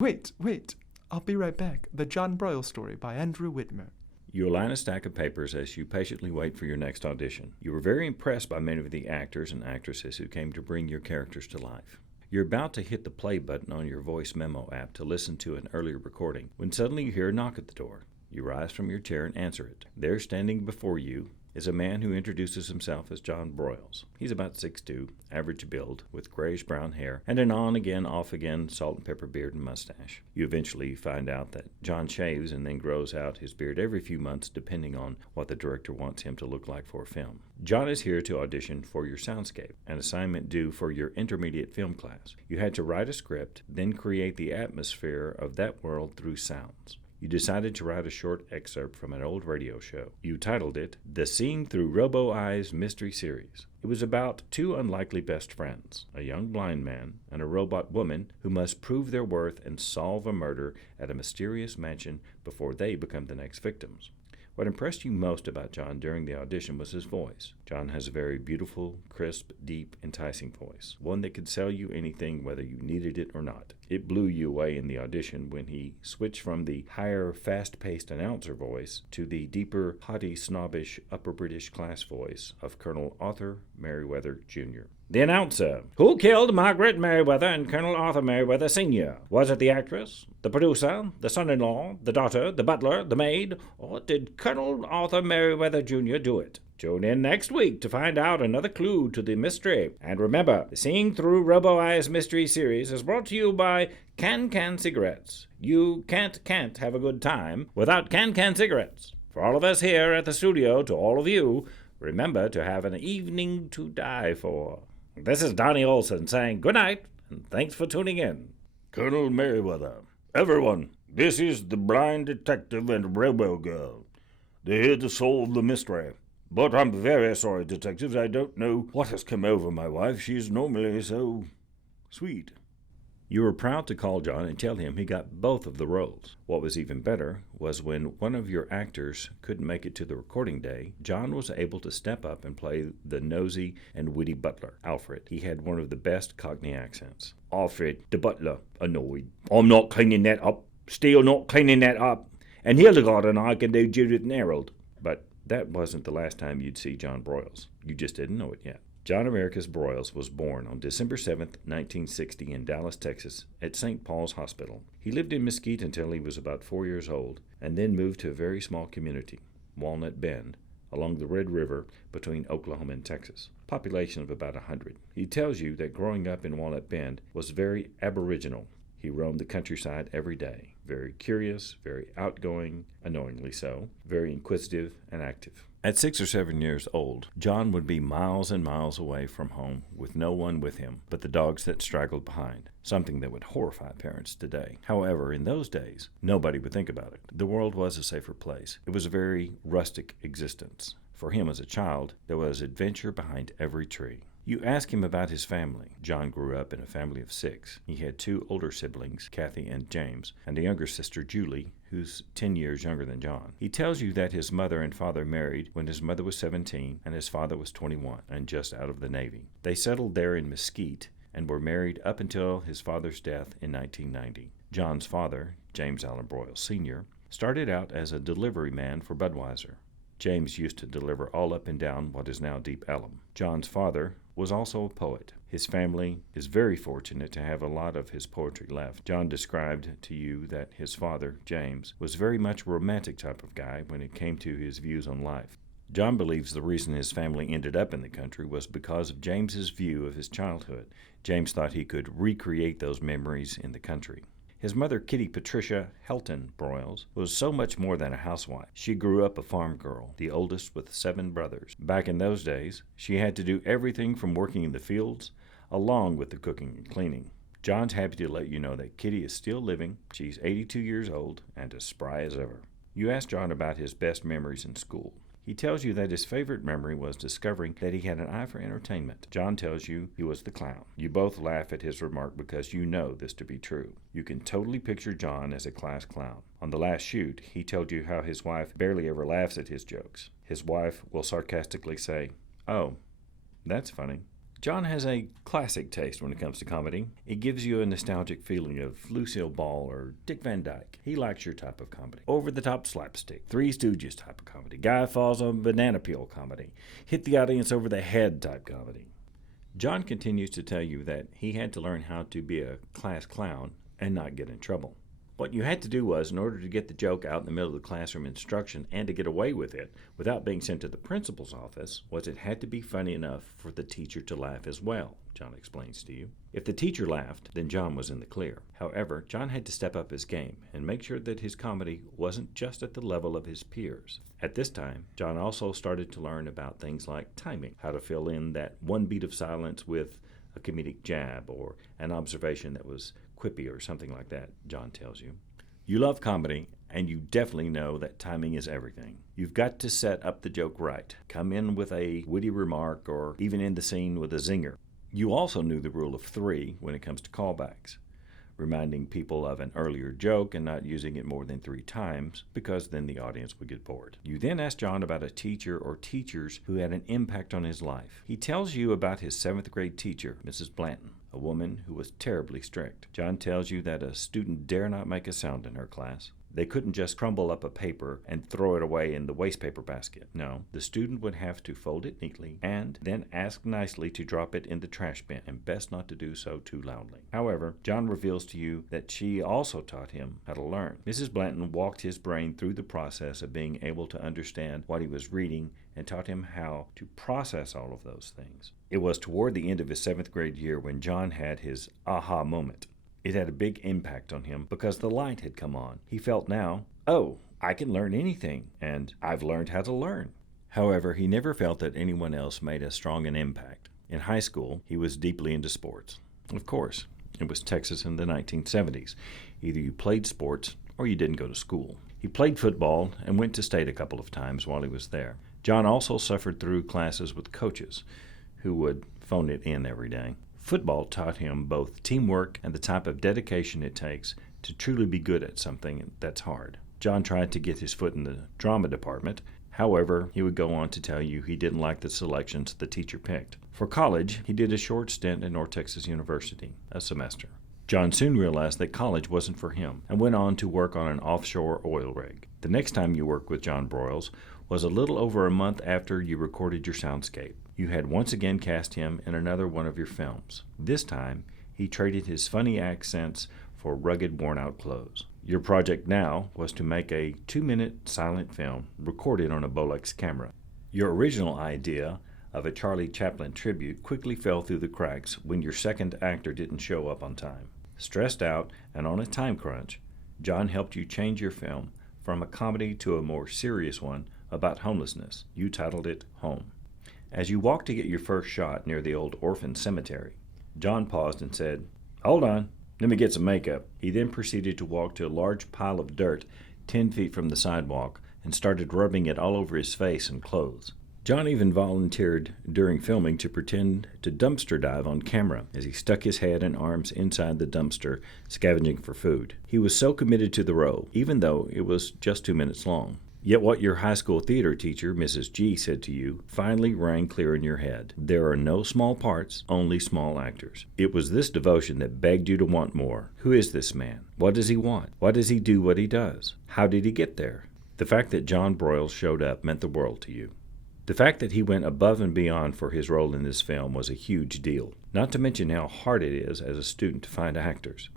Wait. I'll be right back. The John Broyles story by Andrew Whitmer. You align a stack of papers as you patiently wait for your next audition. You were very impressed by many of the actors and actresses who came to bring your characters to life. You're about to hit the play button on your voice memo app to listen to an earlier recording when suddenly you hear a knock at the door. You rise from your chair and answer it. There, standing before you, is a man who introduces himself as John Broyles. He's about 6'2", average build, with grayish-brown hair, and an on-again, off-again salt and pepper beard and mustache. You eventually find out that John shaves and then grows out his beard every few months depending on what the director wants him to look like for a film. John is here to audition for your soundscape, an assignment due for your intermediate film class. You had to write a script, then create the atmosphere of that world through sounds. You decided to write a short excerpt from an old radio show. You titled it, The Seeing Through Robo-Eyes Mystery Series. It was about two unlikely best friends, a young blind man and a robot woman who must prove their worth and solve a murder at a mysterious mansion before they become the next victims. What impressed you most about John during the audition was his voice. John has a very beautiful, crisp, deep, enticing voice, one that could sell you anything whether you needed it or not. It blew you away in the audition when he switched from the higher, fast-paced announcer voice to the deeper, haughty, snobbish, upper British class voice of Colonel Arthur Merriweather, Jr. The announcer. Who killed Margaret Merriweather and Colonel Arthur Merriweather, Sr.? Was it the actress, the producer, the son-in-law, the daughter, the butler, the maid, or did Colonel Arthur Merriweather, Jr. do it? Tune in next week to find out another clue to the mystery. And remember, the Seeing Through Robo-Eyes Mystery Series is brought to you by Can Cigarettes. You can't have a good time without Can Cigarettes. For all of us here at the studio, to all of you, remember to have an evening to die for. This is Donnie Olson saying good night, and thanks for tuning in. Colonel Merriweather. Everyone, this is the blind detective and robo girl. They're here to solve the mystery. But I'm very sorry, detectives, I don't know what has come over my wife. She's normally so sweet. You were proud to call John and tell him he got both of the roles. What was even better was when one of your actors couldn't make it to the recording day, John was able to step up and play the nosy and witty butler, Alfred. He had one of the best Cockney accents. Alfred, the butler, annoyed. I'm not cleaning that up. Still not cleaning that up. And Hildegard and I can do Judith and Harold. But that wasn't the last time you'd see John Broyles. You just didn't know it yet. John Americus Broyles was born on December 7, 1960 in Dallas, Texas, at St. Paul's Hospital. He lived in Mesquite until he was about 4 years old, and then moved to a very small community, Walnut Bend, along the Red River between Oklahoma and Texas. Population of about 100. He tells you that growing up in Walnut Bend was very aboriginal. He roamed the countryside every day, very curious, very outgoing, annoyingly so, very inquisitive and active. At 6 or 7 years old, John would be miles and miles away from home with no one with him but the dogs that straggled behind, something that would horrify parents today. However, in those days, nobody would think about it. The world was a safer place. It was a very rustic existence. For him as a child, there was adventure behind every tree. You ask him about his family. John grew up in a family of 6. He had 2 older siblings, Kathy and James, and a younger sister, Julie, who's 10 years younger than John. He tells you that his mother and father married when his mother was 17 and his father was 21 and just out of the Navy. They settled there in Mesquite and were married up until his father's death in 1990. John's father, James Allen Broyles Sr., started out as a delivery man for Budweiser. James used to deliver all up and down what is now Deep Ellum. John's father was also a poet. His family is very fortunate to have a lot of his poetry left. John described to you that his father, James, was very much a romantic type of guy when it came to his views on life. John believes the reason his family ended up in the country was because of James's view of his childhood. James thought he could recreate those memories in the country. His mother, Kitty Patricia Helton Broyles, was so much more than a housewife. She grew up a farm girl, the oldest with 7 brothers. Back in those days, she had to do everything from working in the fields, along with the cooking and cleaning. John's happy to let you know that Kitty is still living. She's 82 years old and as spry as ever. You ask John about his best memories in school. He tells you that his favorite memory was discovering that he had an eye for entertainment. John tells you he was the clown. You both laugh at his remark because you know this to be true. You can totally picture John as a class clown. On the last shoot, he told you how his wife barely ever laughs at his jokes. His wife will sarcastically say, "Oh, that's funny." John has a classic taste when it comes to comedy. It gives you a nostalgic feeling of Lucille Ball or Dick Van Dyke. He likes your type of comedy. Over-the-top slapstick, Three Stooges type of comedy, Guy Falls on a banana peel comedy, hit the audience over the head type comedy. John continues to tell you that he had to learn how to be a class clown and not get in trouble. What you had to do was, in order to get the joke out in the middle of the classroom instruction and to get away with it without being sent to the principal's office, was it had to be funny enough for the teacher to laugh as well, John explains to you. If the teacher laughed, then John was in the clear. However, John had to step up his game and make sure that his comedy wasn't just at the level of his peers. At this time, John also started to learn about things like timing, how to fill in that one beat of silence with a comedic jab or an observation that was quippy or something like that, John tells you. You love comedy, and you definitely know that timing is everything. You've got to set up the joke right. Come in with a witty remark or even end the scene with a zinger. You also knew the rule of 3 when it comes to callbacks, reminding people of an earlier joke and not using it more than 3 times because then the audience would get bored. You then asked John about a teacher or teachers who had an impact on his life. He tells you about his 7th grade teacher, Mrs. Blanton, a woman who was terribly strict. John tells you that a student dare not make a sound in her class. They couldn't just crumble up a paper and throw it away in the wastepaper basket. No, the student would have to fold it neatly and then ask nicely to drop it in the trash bin, and best not to do so too loudly. However, John reveals to you that she also taught him how to learn. Mrs. Blanton walked his brain through the process of being able to understand what he was reading and taught him how to process all of those things. It was toward the end of his 7th grade year when John had his aha moment. It had a big impact on him because the light had come on. He felt now, oh, I can learn anything, and I've learned how to learn. However, he never felt that anyone else made as strong an impact. In high school, he was deeply into sports. Of course, it was Texas in the 1970s. Either you played sports or you didn't go to school. He played football and went to state a couple of times while he was there. John also suffered through classes with coaches who would phone it in every day. Football taught him both teamwork and the type of dedication it takes to truly be good at something that's hard. John tried to get his foot in the drama department. However, he would go on to tell you he didn't like the selections the teacher picked. For college, he did a short stint at North Texas University, a semester. John soon realized that college wasn't for him and went on to work on an offshore oil rig. The next time you worked with John Broyles was a little over a month after you recorded your soundscape. You had once again cast him in another one of your films. This time, he traded his funny accents for rugged, worn-out clothes. Your project now was to make a 2-minute silent film recorded on a Bolex camera. Your original idea of a Charlie Chaplin tribute quickly fell through the cracks when your second actor didn't show up on time. Stressed out and on a time crunch, John helped you change your film from a comedy to a more serious one about homelessness. You titled it Home. As you walked to get your first shot near the old orphan cemetery, John paused and said, "Hold on, let me get some makeup." He then proceeded to walk to a large pile of dirt 10 feet from the sidewalk and started rubbing it all over his face and clothes. John even volunteered during filming to pretend to dumpster dive on camera as he stuck his head and arms inside the dumpster, scavenging for food. He was so committed to the role, even though it was just 2 minutes long. Yet what your high school theater teacher, Mrs. G, said to you finally rang clear in your head. There are no small parts, only small actors. It was this devotion that begged you to want more. Who is this man? What does he want? Why does he do what he does? How did he get there? The fact that John Broyles showed up meant the world to you. The fact that he went above and beyond for his role in this film was a huge deal, not to mention how hard it is as a student to find actors,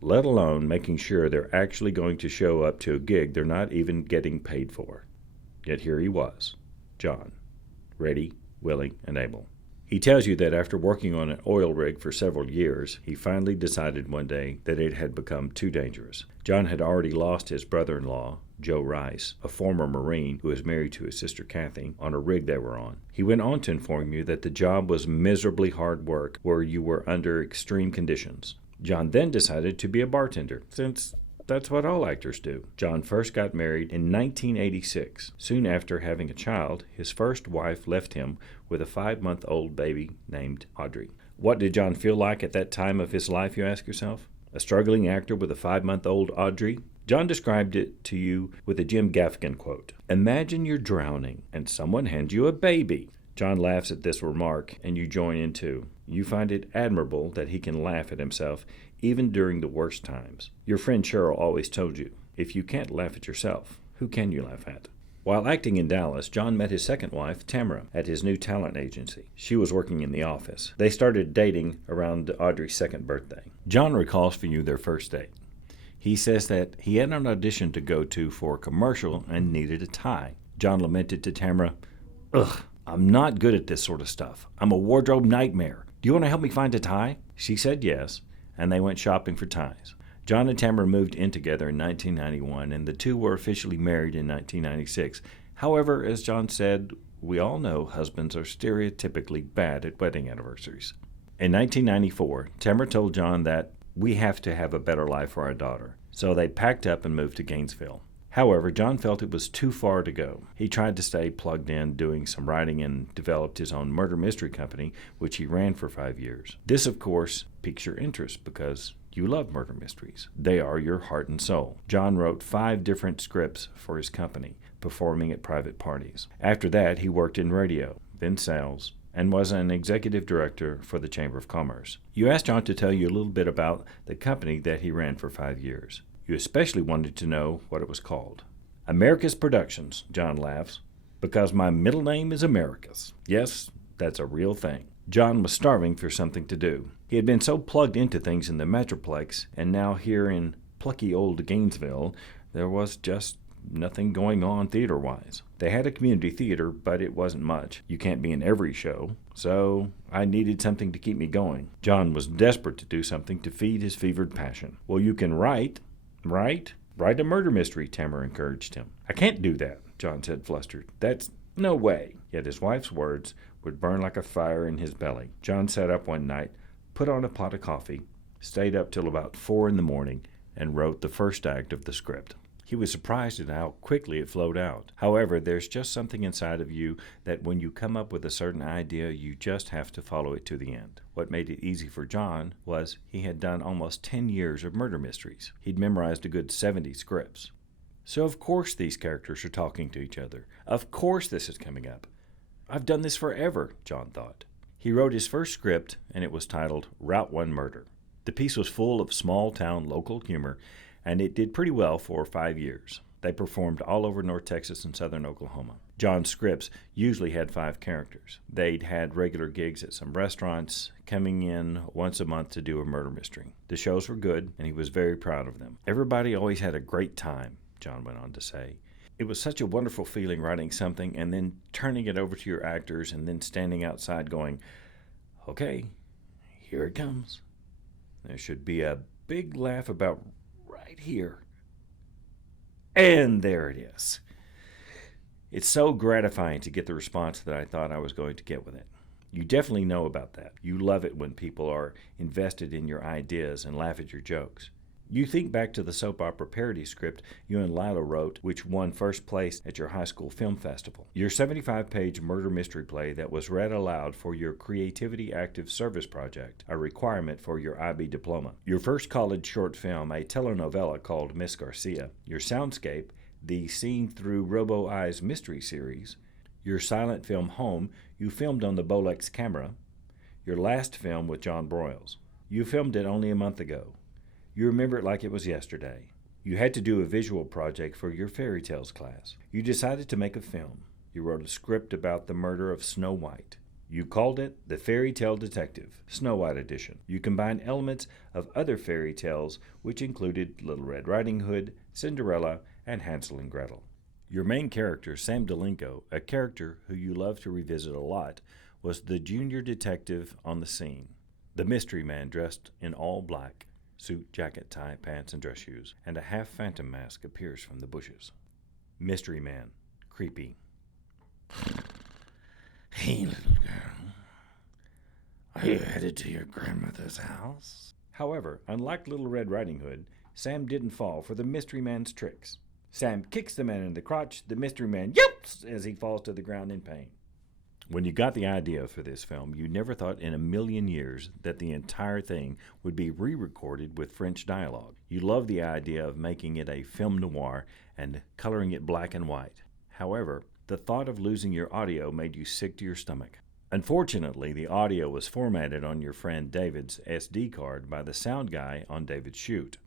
let alone making sure they're actually going to show up to a gig they're not even getting paid for. Yet here he was, John, ready, willing, and able. He tells you that after working on an oil rig for several years, he finally decided one day that it had become too dangerous. John had already lost his brother-in-law, Joe Rice, a former Marine who was married to his sister Kathy, on a rig they were on. He went on to inform you that the job was miserably hard work where you were under extreme conditions. John then decided to be a bartender, since that's what all actors do. John first got married in 1986. Soon after having a child, his first wife left him with a 5-month-old baby named Audrey. What did John feel like at that time of his life, you ask yourself? A struggling actor with a 5-month-old Audrey? John described it to you with a Jim Gaffigan quote. Imagine you're drowning and someone hands you a baby. John laughs at this remark, and you join in too. You find it admirable that he can laugh at himself even during the worst times. Your friend Cheryl always told you, if you can't laugh at yourself, who can you laugh at? While acting in Dallas, John met his second wife, Tamara, at his new talent agency. She was working in the office. They started dating around Audrey's second birthday. John recalls for you their first date. He says that he had an audition to go to for a commercial and needed a tie. John lamented to Tamara, "Ugh, I'm not good at this sort of stuff. I'm a wardrobe nightmare. Do you want to help me find a tie?" She said yes, and they went shopping for ties. John and Tamara moved in together in 1991, and the two were officially married in 1996. However, as John said, we all know husbands are stereotypically bad at wedding anniversaries. In 1994, Tamara told John that we have to have a better life for our daughter, so they packed up and moved to Gainesville. However, John felt it was too far to go. He tried to stay plugged in, doing some writing, and developed his own murder mystery company, which he ran for 5 years. This, of course, piques your interest because you love murder mysteries. They are your heart and soul. John wrote 5 different scripts for his company, performing at private parties. After that, he worked in radio, then sales, and was an executive director for the Chamber of Commerce. You asked John to tell you a little bit about the company that he ran for 5 years. You especially wanted to know what it was called. America's Productions, John laughs, because my middle name is Americas. Yes, that's a real thing. John was starving for something to do. He had been so plugged into things in the Metroplex, and now here in plucky old Gainesville, there was just nothing going on theater-wise. They had a community theater, but it wasn't much. You can't be in every show, so I needed something to keep me going. John was desperate to do something to feed his fevered passion. Well, you can write. Write a murder mystery, Tamara encouraged him. I can't do that, John said, flustered. That's no way. Yet his wife's words would burn like a fire in his belly. John sat up one night, put on a pot of coffee, stayed up till about 4 in the morning, and wrote the first act of the script. He was surprised at how quickly it flowed out. However, there's just something inside of you that when you come up with a certain idea, you just have to follow it to the end. What made it easy for John was he had done almost 10 years of murder mysteries. He'd memorized a good 70 scripts. So of course these characters are talking to each other. Of course this is coming up. I've done this forever, John thought. He wrote his first script, and it was titled Route 1 Murder. The piece was full of small-town local humor, and it did pretty well for 5 years. They performed all over North Texas and southern Oklahoma. John's scripts usually had 5 characters. They'd had regular gigs at some restaurants, coming in once a month to do a murder mystery. The shows were good, and he was very proud of them. Everybody always had a great time, John went on to say. It was such a wonderful feeling writing something and then turning it over to your actors and then standing outside going, okay, here it comes. There should be a big laugh about right here. And there it is. It's so gratifying to get the response that I thought I was going to get with it. You definitely know about that. You love it when people are invested in your ideas and laugh at your jokes. You think back to the soap opera parody script you and Lila wrote, which won first place at your high school film festival. Your 75-page murder mystery play that was read aloud for your Creativity Active Service Project, a requirement for your IB diploma. Your first college short film, a telenovela called Miss Garcia. Your soundscape, the Seen Through Robo Eyes mystery series. Your silent film Home, you filmed on the Bolex camera. Your last film with John Broyles. You filmed it only a month ago. You remember it like it was yesterday. You had to do a visual project for your fairy tales class. You decided to make a film. You wrote a script about the murder of Snow White. You called it The Fairy Tale Detective, Snow White Edition. You combined elements of other fairy tales, which included Little Red Riding Hood, Cinderella, and Hansel and Gretel. Your main character, Sam Delinko, a character who you love to revisit a lot, was the junior detective on the scene. The mystery man dressed in all black. Suit, jacket, tie, pants, and dress shoes, and a half-phantom mask appears from the bushes. Mystery man, creepy. Hey, little girl. Are you headed to your grandmother's house? However, unlike Little Red Riding Hood, Sam didn't fall for the mystery man's tricks. Sam kicks the man in the crotch. The mystery man yelps as he falls to the ground in pain. When you got the idea for this film, you never thought in a million years that the entire thing would be re-recorded with French dialogue. You loved the idea of making it a film noir and coloring it black and white. However, The thought of losing your audio made you sick to your stomach. Unfortunately, the audio was formatted on your friend David's SD card by the sound guy on David's shoot.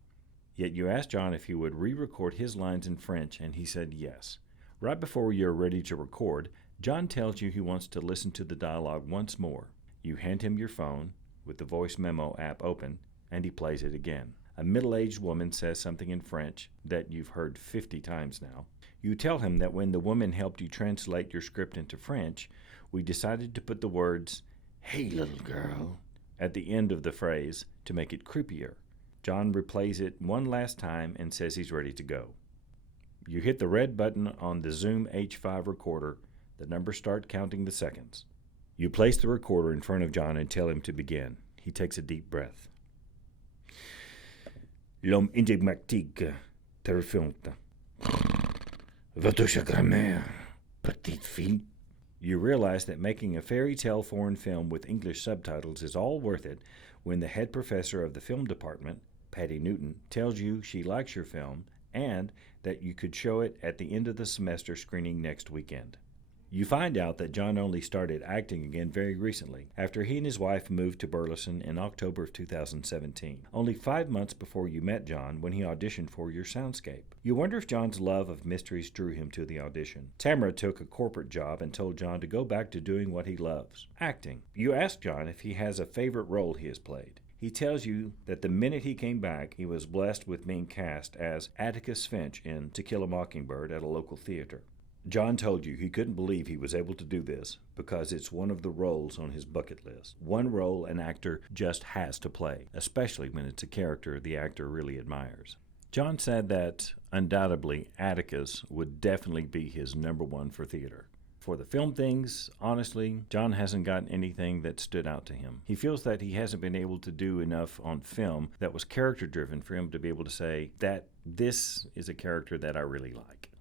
Yet you asked John if he would re-record his lines in French, and he said yes. Right before you're ready to record, John tells you he wants to listen to the dialogue once more. You hand him your phone with the voice memo app open, and he plays it again. A middle-aged woman says something in French that you've heard 50 times now. You tell him that when the woman helped you translate your script into French, we decided to put the words, "Hey, little girl," at the end of the phrase to make it creepier. John replays it one last time and says he's ready to go. You hit the red button on the Zoom H5 recorder. The numbers start counting the seconds. You place the recorder in front of John and tell him to begin. He takes a deep breath. L'homme énigmatique te raconte. Votre chagrin, petite fille. You realize that making a fairy tale foreign film with English subtitles is all worth it when the head professor of the film department, Patty Newton, tells you she likes your film and that you could show it at the end of the semester screening next weekend. You find out that John only started acting again very recently, after he and his wife moved to Burleson in October of 2017, only 5 months before you met John when he auditioned for your soundscape. You wonder if John's love of mysteries drew him to the audition. Tamara took a corporate job and told John to go back to doing what he loves, acting. You ask John if he has a favorite role he has played. He tells you that the minute he came back, he was blessed with being cast as Atticus Finch in To Kill a Mockingbird at a local theater. John told you he couldn't believe he was able to do this because it's one of the roles on his bucket list. One role an actor just has to play, especially when it's a character the actor really admires. John said that, undoubtedly, Atticus would definitely be his number one for theater. For the film things, honestly, John hasn't gotten anything that stood out to him. He feels that he hasn't been able to do enough on film that was character-driven for him to be able to say that this is a character that I really like.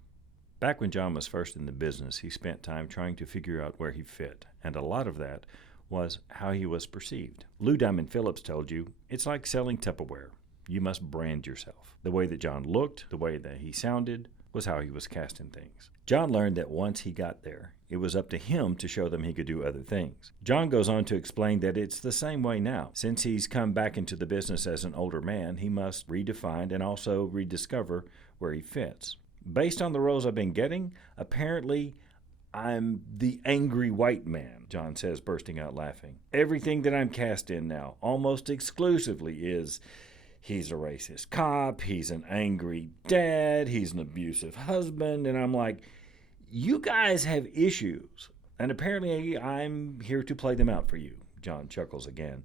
Back when John was first in the business, he spent time trying to figure out where he fit, and a lot of that was how he was perceived. Lou Diamond Phillips told you, it's like selling Tupperware. You must brand yourself. The way that John looked, the way that he sounded, was how he was cast in things. John learned that once he got there, it was up to him to show them he could do other things. John goes on to explain that it's the same way now. Since he's come back into the business as an older man, he must redefine and also rediscover where he fits. Based on the roles I've been getting, apparently I'm the angry white man, John says, bursting out laughing. Everything that I'm cast in now, almost exclusively, is he's a racist cop, he's an angry dad, he's an abusive husband, and I'm like, you guys have issues, and apparently I'm here to play them out for you. John chuckles again,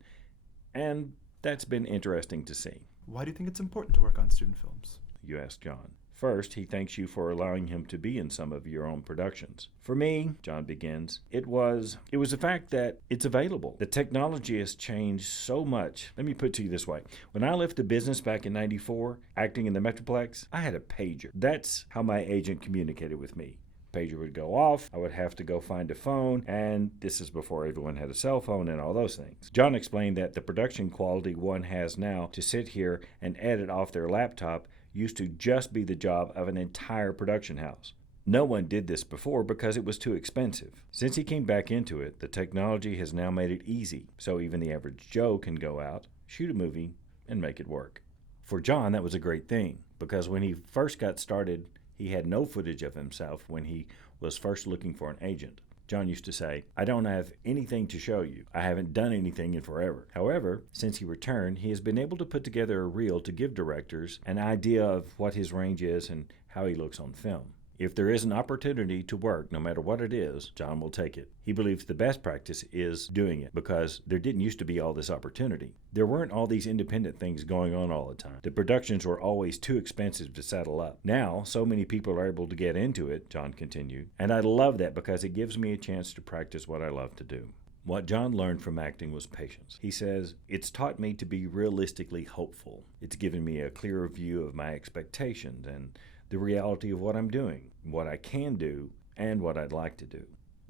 and that's been interesting to see. Why do you think it's important to work on student films? You ask John. First, he thanks you for allowing him to be in some of your own productions. For me, John begins, it was the fact that it's available. The technology has changed so much. Let me put it to you this way. When I left the business back in '94, acting in the Metroplex, I had a pager. That's how my agent communicated with me. Pager would go off, I would have to go find a phone, and this is before everyone had a cell phone and all those things. John explained that the production quality one has now to sit here and edit off their laptop used to just be the job of an entire production house. No one did this before because it was too expensive. Since he came back into it, the technology has now made it easy, so even the average Joe can go out, shoot a movie, and make it work. For John, that was a great thing, because when he first got started, he had no footage of himself when he was first looking for an agent. John used to say, I don't have anything to show you. I haven't done anything in forever. However, since he returned, he has been able to put together a reel to give directors an idea of what his range is and how he looks on film. If there is an opportunity to work, no matter what it is, John will take it. He believes the best practice is doing it because there didn't used to be all this opportunity. There weren't all these independent things going on all the time. The productions were always too expensive to settle up. Now, so many people are able to get into it, John continued, and I love that because it gives me a chance to practice what I love to do. What John learned from acting was patience. He says, it's taught me to be realistically hopeful. It's given me a clearer view of my expectations and the reality of what I'm doing, what I can do, and what I'd like to do.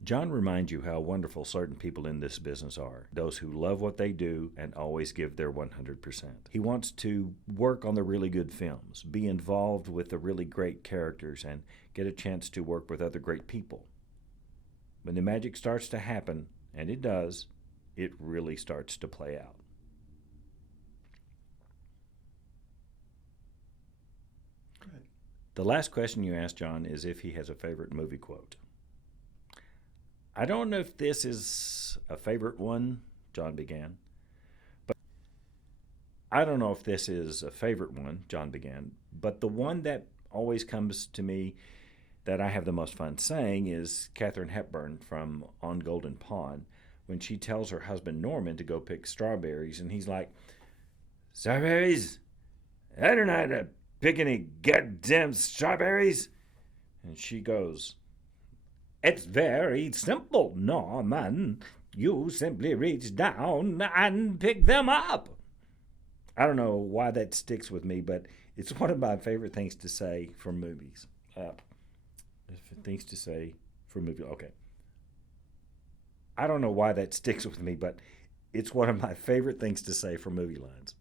John reminds you how wonderful certain people in this business are, those who love what they do and always give their 100%. He wants to work on the really good films, be involved with the really great characters, and get a chance to work with other great people. When the magic starts to happen, and it does, it really starts to play out. Good. The last question you asked John is if he has a favorite movie quote. I don't know if this is a favorite one, John began. I don't know if this is a favorite one, John began, but the one that always comes to me that I have the most fun saying is Katharine Hepburn from On Golden Pond when she tells her husband Norman to go pick strawberries, and he's like, "Strawberries? I don't know how to pick any goddamn strawberries." And she goes, "It's very simple, Norman. You simply reach down and pick them up." I don't know why that sticks with me, but it's one of my favorite things to say for movies. Things to say for movies. Okay. I don't know why that sticks with me, but it's one of my favorite things to say for movie lines.